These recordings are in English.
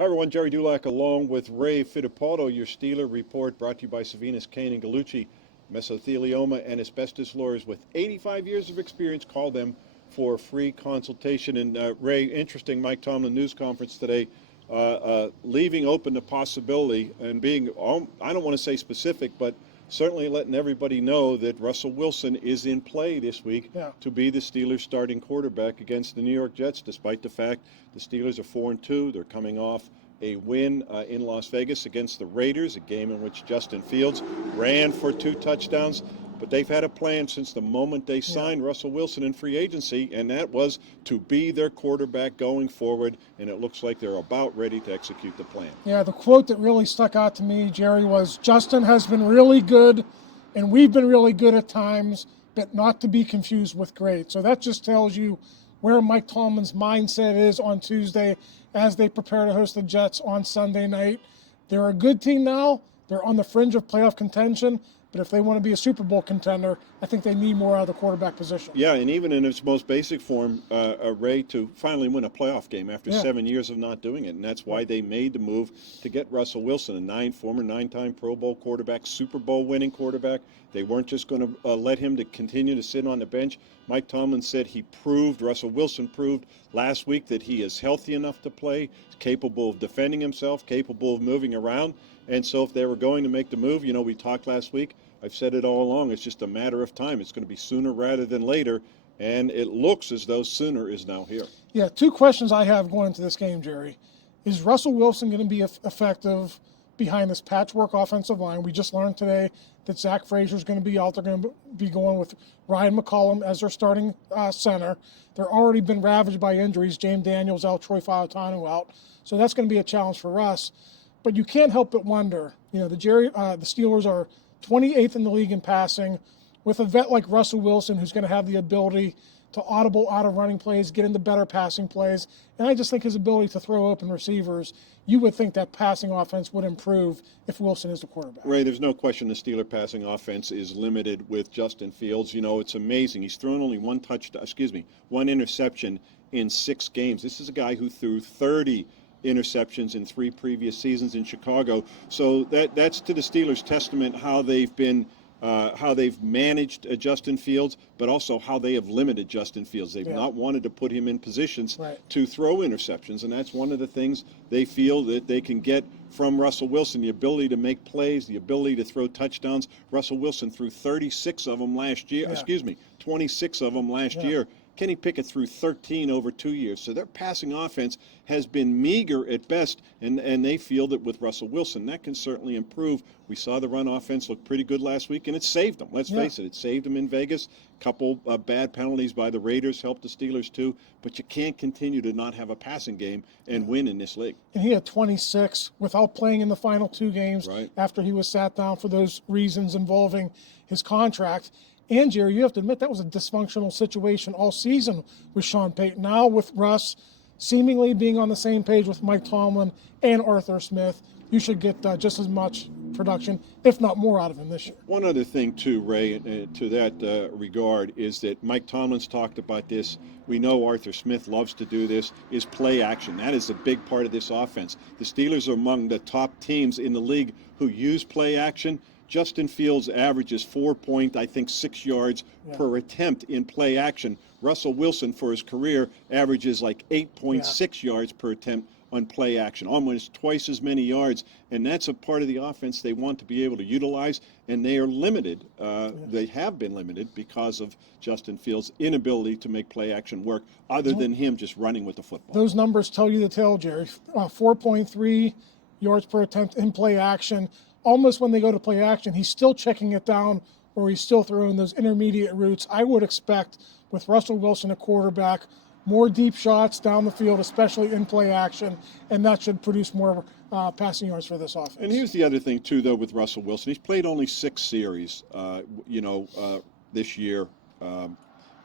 Hi everyone, Gerry Dulac along with Ray Fittipaldo, your Steeler report brought to you by Savinas, Kane and Gallucci. Mesothelioma and asbestos lawyers with 85 years of experience. Call them for a free consultation. And Ray, interesting Mike Tomlin news conference today, leaving open the possibility and being, I don't want to say specific, but certainly letting everybody know that Russell Wilson is in play this week to be the Steelers' starting quarterback against the New York Jets, despite the fact the Steelers are 4-2. They're coming off a win in Las Vegas against the Raiders, a game in which Justin Fields ran for 2 touchdowns. But they've had a plan since the moment they signed Russell Wilson in free agency, and that was to be their quarterback going forward, and it looks like they're about ready to execute the plan. Yeah, the quote that really stuck out to me, Gerry, was Justin has been really good, and we've been really good at times, but not to be confused with great. So that just tells you where Mike Tomlin's mindset is on Tuesday as they prepare to host the Jets on Sunday night. They're a good team now. They're on the fringe of playoff contention. But if they want to be a Super Bowl contender, I think they need more out of the quarterback position. Yeah, and even in its most basic form, Ray, to finally win a playoff game after 7 years of not doing it. And that's why they made the move to get Russell Wilson, a former 9-time Pro Bowl quarterback, Super Bowl winning quarterback. They weren't just going to let him to continue to sit on the bench. Mike Tomlin said Russell Wilson proved last week that he is healthy enough to play, capable of defending himself, capable of moving around. And so if they were going to make the move, we talked last week, I've said it all along, it's just a matter of time. It's going to be sooner rather than later, and it looks as though sooner is now here. Yeah, 2 questions I have going into this game, Gerry. Is Russell Wilson going to be effective behind this patchwork offensive line? We just learned today that Zach Frazier's going to be out. They're going to be going with Ryan McCollum as their starting center. They're already been ravaged by injuries. James Daniels out, Troy Fautanu out. So that's going to be a challenge for us. But you can't help but wonder, the Steelers are 28th in the league in passing, with a vet like Russell Wilson who's going to have the ability to audible out of running plays, get into better passing plays. And I just think his ability to throw open receivers, you would think that passing offense would improve if Wilson is the quarterback. Ray, there's no question the Steeler passing offense is limited with Justin Fields. It's amazing. He's thrown only one interception in 6 games. This is a guy who threw 30 interceptions in 3 previous seasons in Chicago. So that's to the Steelers' testament how they've been how they've managed Justin Fields, but also how they have limited Justin Fields. They've not wanted to put him in positions to throw interceptions, and that's one of the things they feel that they can get from Russell Wilson, the ability to make plays, the ability to throw touchdowns. Russell Wilson threw 36 of them last year, 26 of them last year. Kenny Pickett threw 13 over 2 years. So their passing offense has been meager at best, and they feel that with Russell Wilson, that can certainly improve. We saw the run offense look pretty good last week, and it saved them. Let's face it, it saved them in Vegas. A couple bad penalties by the Raiders helped the Steelers too, but you can't continue to not have a passing game and win in this league. And he had 26 without playing in the final 2 games after he was sat down for those reasons involving his contract. And, Gerry, you have to admit that was a dysfunctional situation all season with Sean Payton. Now with Russ seemingly being on the same page with Mike Tomlin and Arthur Smith, you should get just as much production, if not more, out of him this year. One other thing, too, Ray, to that regard, is that Mike Tomlin's talked about this. We know Arthur Smith loves to do this, is play action. That is a big part of this offense. The Steelers are among the top teams in the league who use play action. Justin Fields averages 6 yards per attempt in play action. Russell Wilson, for his career, averages like 8.6 yards per attempt on play action, almost twice as many yards. And that's a part of the offense they want to be able to utilize, and they are limited. They have been limited because of Justin Fields' inability to make play action work, other than him just running with the football. Those numbers tell you the tale, Gerry. 4.3 yards per attempt in play action. Almost when they go to play action, he's still checking it down, or he's still throwing those intermediate routes. I would expect with Russell Wilson, a quarterback, more deep shots down the field, especially in play action, and that should produce more passing yards for this offense. And here's the other thing, too, though, with Russell Wilson. He's played only 6 series, this year.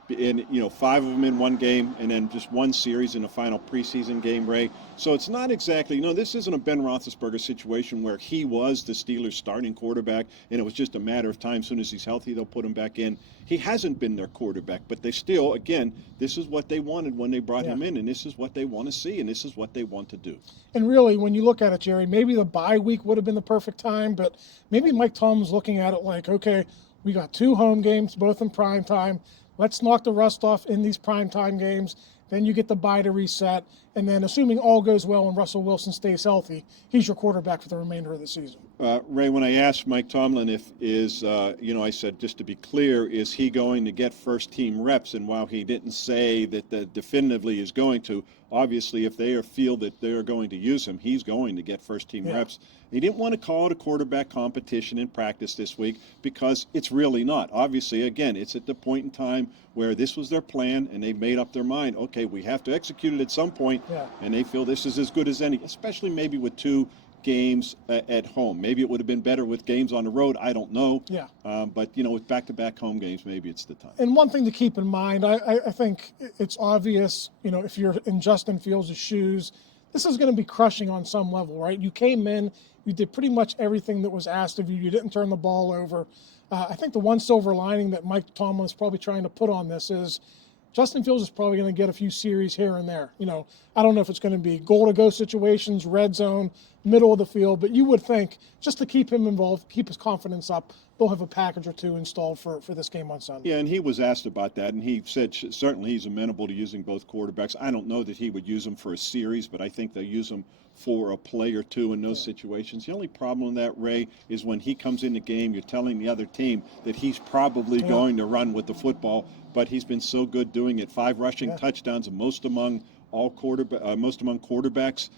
and 5 of them in one game, and then just one series in the final preseason game, Ray. So it's not exactly, this isn't a Ben Roethlisberger situation where he was the Steelers' starting quarterback, and it was just a matter of time. As soon as he's healthy, they'll put him back in. He hasn't been their quarterback, but they still, again, this is what they wanted when they brought him in, and this is what they want to see, and this is what they want to do. And really, when you look at it, Gerry, maybe the bye week would have been the perfect time, but maybe Mike Tomlin's looking at it like, okay, we got 2 home games, both in prime time. Let's knock the rust off in these primetime games. Then you get the bye to reset. And then assuming all goes well and Russell Wilson stays healthy, he's your quarterback for the remainder of the season. Ray, when I asked Mike Tomlin I said, just to be clear, is he going to get first-team reps? And while he didn't say that definitively is going to, obviously if they feel that they're going to use him, he's going to get first-team reps. He didn't want to call it a quarterback competition in practice this week because it's really not. Obviously, again, it's at the point in time where this was their plan and they've made up their mind, okay, we have to execute it at some point, and they feel this is as good as any, especially maybe with 2 games at home. Maybe it would have been better with games on the road. I don't know. But, with back-to-back home games, maybe it's the time. And one thing to keep in mind, I think it's obvious, if you're in Justin Fields' shoes, this is going to be crushing on some level, right? You came in, you did pretty much everything that was asked of you. You didn't turn the ball over. I think the one silver lining that Mike Tomlin is probably trying to put on this is Justin Fields is probably going to get a few series here and there. I don't know if it's going to be goal-to-go situations, red zone, middle of the field, but you would think just to keep him involved, keep his confidence up, they'll have a package or 2 installed for this game on Sunday. Yeah, and he was asked about that, and he said certainly he's amenable to using both quarterbacks. I don't know that he would use them for a series, but I think they'll use them for a play or 2 in those situations. The only problem with that, Ray, is when he comes in the game, you're telling the other team that he's probably going to run with the football, but he's been so good doing it. 5 rushing touchdowns, most among quarterbacks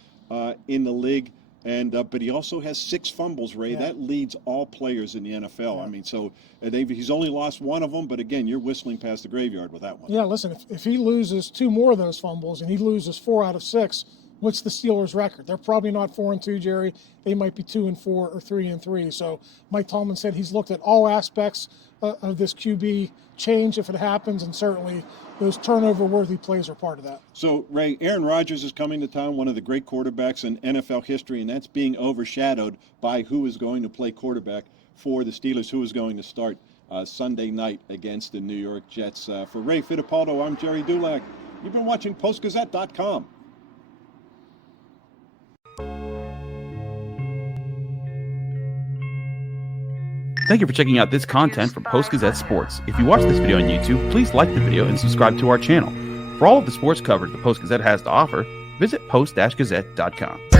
in the league. But he also has 6 fumbles, Ray. That leads all players in the NFL. I mean, so he's only lost 1 of them, but again, you're whistling past the graveyard with that one. Yeah, listen, if he loses 2 more of those fumbles and he loses 4 out of 6, what's the Steelers' record? They're probably not 4-2, Gerry. They might be 2-4 or 3-3. So Mike Tomlin said he's looked at all aspects of this QB change if it happens, and certainly those turnover-worthy plays are part of that. So, Ray, Aaron Rodgers is coming to town, one of the great quarterbacks in NFL history, and that's being overshadowed by who is going to play quarterback for the Steelers, who is going to start Sunday night against the New York Jets. For Ray Fittipaldo, I'm Gerry Dulac. You've been watching Post-Gazette.com. Thank you for checking out this content from Post-Gazette Sports. If you watch this video on YouTube, please like the video and subscribe to our channel. For all of the sports coverage the Post-Gazette has to offer, visit post-gazette.com.